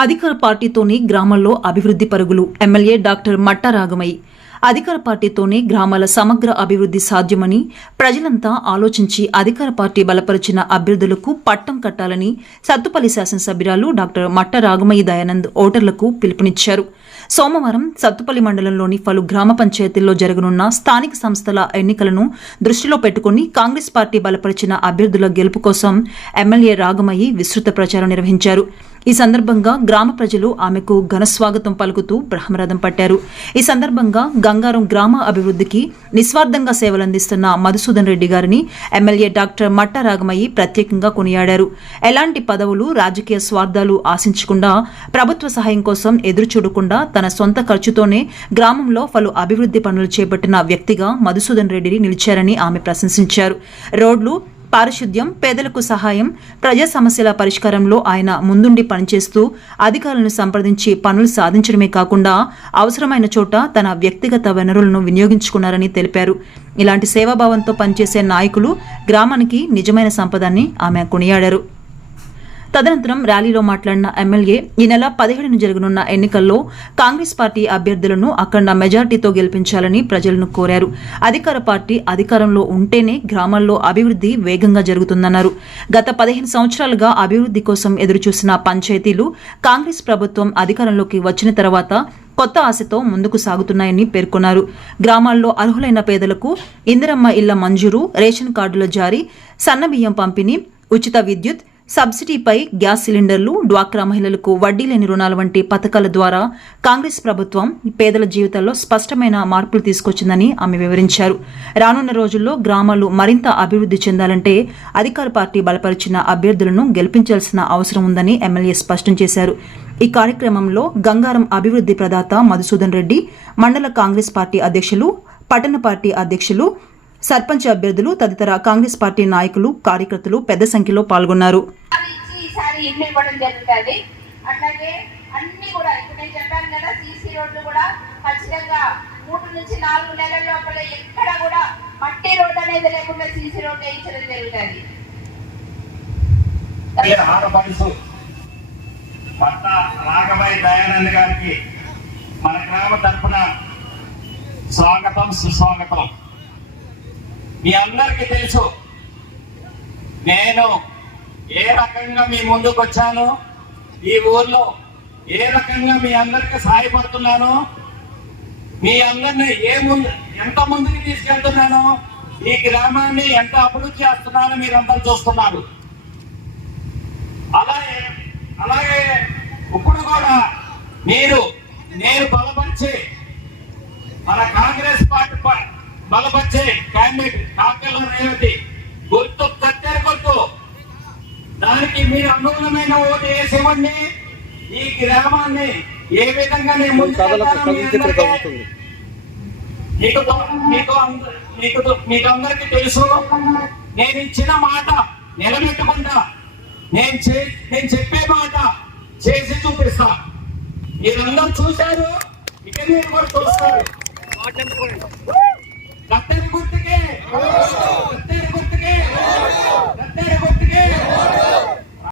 అధికార పార్టీతోనే గ్రామాల్లో అభివృద్ధి పరుగులు. ఎమ్మెల్యే డాక్టర్ మట్టా రాగమయ్య అధికార పార్టీతోనే గ్రామాల సమగ్ర అభివృద్ధి సాధ్యమని ప్రజలంతా ఆలోచించి అధికార పార్టీ బలపరిచిన అభ్యర్థులకు పట్టం కట్టాలని సత్తుపల్లి శాసనసభ్యురాలు డాక్టర్ మట్ట రాగమయ్య దయానంద్ ఓటర్లకు పిలుపునిచ్చారు. సోమవారం సత్తుపల్లి మండలంలోని పలు గ్రామ పంచాయతీల్లో జరగనున్న స్థానిక సంస్థల ఎన్నికలను దృష్టిలో పెట్టుకుని కాంగ్రెస్ పార్టీ బలపరిచిన అభ్యర్థుల గెలుపు కోసం ఎమ్మెల్యే రాగమయ్యి విస్తృత ప్రచారం నిర్వహించారు. ఈ సందర్భంగా గ్రామ ప్రజలు ఆమెకు ఘనస్వాగతం పలుకుతూ బ్రహ్మరథం పట్టారు. ఈ సందర్భంగా గంగారం గ్రామ అభివృద్ధికి నిస్వార్థంగా సేవలందిస్తున్న మధుసూదన్ రెడ్డి గారిని ఎమ్మెల్యే డాక్టర్ మట్ట రాగమయ్యి ప్రత్యేకంగా కొనియాడారు. ఎలాంటి పదవులు రాజకీయ స్వార్థాలు ఆశించకుండా ప్రభుత్వ సహాయం కోసం ఎదురు చూడకుండా తన సొంత ఖర్చుతోనే గ్రామంలో పలు అభివృద్ధి పనులు చేపట్టిన వ్యక్తిగా మధుసూదన్ రెడ్డిని నిలిచారని ఆమె ప్రశంసించారు. రోడ్లు పారిశుద్ధ్యం పేదలకు సహాయం ప్రజా సమస్యల పరిష్కారంలో ఆయన ముందుండి పనిచేస్తూ అధికారులను సంప్రదించి పనులు సాధించడమే కాకుండా అవసరమైన చోట తన వ్యక్తిగత వనరులను వినియోగించుకున్నారని తెలిపారు. ఇలాంటి సేవాభావంతో పనిచేసే నాయకులు గ్రామానికి నిజమైన సంపదాన్ని ఆమె కొనియాడారు. తదనంతరం ర్యాలీలో మాట్లాడిన ఎమ్మెల్యే ఈ నెల పదిహేడున జరగనున్న ఎన్నికల్లో కాంగ్రెస్ పార్టీ అభ్యర్థులను అఖండ మెజార్టీతో గెలిపించాలని ప్రజలను కోరారు. అధికార పార్టీ అధికారంలో ఉంటేనే గ్రామాల్లో అభివృద్ధి వేగంగా జరుగుతుందన్నారు. గత పదిహేను సంవత్సరాలుగా అభివృద్ధి కోసం ఎదురుచూసిన పంచాయతీలు కాంగ్రెస్ ప్రభుత్వం అధికారంలోకి వచ్చిన తర్వాత కొత్త ఆశతో ముందుకు సాగుతున్నాయని పేర్కొన్నారు. గ్రామాల్లో అర్హులైన పేదలకు ఇందిరమ్మ ఇళ్ళ మంజూరు రేషన్ కార్డుల జారీ సన్నబియ్యం పంపిణీ ఉచిత విద్యుత్ సబ్సిడీపై గ్యాస్ సిలిండర్లు డ్వాక్రా మహిళలకు వడ్డీ లేని రుణాలు వంటి పథకాల ద్వారా కాంగ్రెస్ ప్రభుత్వం పేదల జీవితాల్లో స్పష్టమైన మార్పులు తీసుకొచ్చిందని ఆమె వివరించారు. రానున్న రోజుల్లో గ్రామాలు మరింత అభివృద్ధి చెందాలంటే అధికార పార్టీ బలపరిచిన అభ్యర్థులను గెలిపించాల్సిన అవసరం ఉందని ఎమ్మెల్యే స్పష్టం చేశారు. ఈ కార్యక్రమంలో గంగారం అభివృద్ధి ప్రదాత మధుసూదన్ రెడ్డి మండల కాంగ్రెస్ పార్టీ అధ్యక్షులు పట్టణ పార్టీ అధ్యక్షులు సర్పంచ్ అభ్యర్థులు తదితర కాంగ్రెస్ పార్టీ నాయకులు కార్యకర్తలు పెద్ద సంఖ్యలో పాల్గొన్నారు. అవి ఇచ్చి ఈసారి ఇల్లు ఇవ్వడం జరుగుతుంది. అట్లాగే అన్ని కూడా ఇప్పుడు నేను చెప్పాను కదా సీసీ రోడ్లు కూడా ఖచ్చితంగా మూడు నుంచి నాలుగు నెలల లోపల ఎక్కడ కూడా మట్టి రోడ్ అనేది లేకుండా సీసీ రోడ్ వేయించడం జరుగుతుంది. ఏ ఆడపడుచు భర్త రాఘవయ్య దయానంద్ గారికి మన గ్రామ తరపున స్వాగతం సుస్వాగతం. మీ అందరికీ తెలుసు. నేను ఏ రకంగా మీ ముందుకు వచ్చాను? ఈ ఊర్లో ఏ రకంగా మీ అందరికి సహాయపడుతున్నాను మీ అందరిని ఏ ముందు ఎంత ముందుకు తీసుకెళ్తున్నానో? ఈ గ్రామాన్ని ఎంత అభివృద్ధి చేస్తున్నానో మీరందరూ చూస్తున్నారు. అలాగే అలాగే ఇప్పుడు కూడా మీరు నేను బలపరిచి మన కాంగ్రెస్ పార్టీ ప- బలపరిచే క్యాండిడేట్ రేవతి గుర్తు కత్తెర గుర్తు దానికి మీరు అనుకూలమైన ఓటు వేసేవండి ఈ గ్రామాన్ని ఏ విధంగా నేను మీకు మీకు మీకు మీకు అందరికీ తెలుసు నేను ఇచ్చిన మాట నిలబెట్టుకుంటా. నేను చే నేను చెప్పే మాట చేసి చూపిస్తా. మీరందరూ చూశారు? ఇక మీరు కూడా చూస్తారు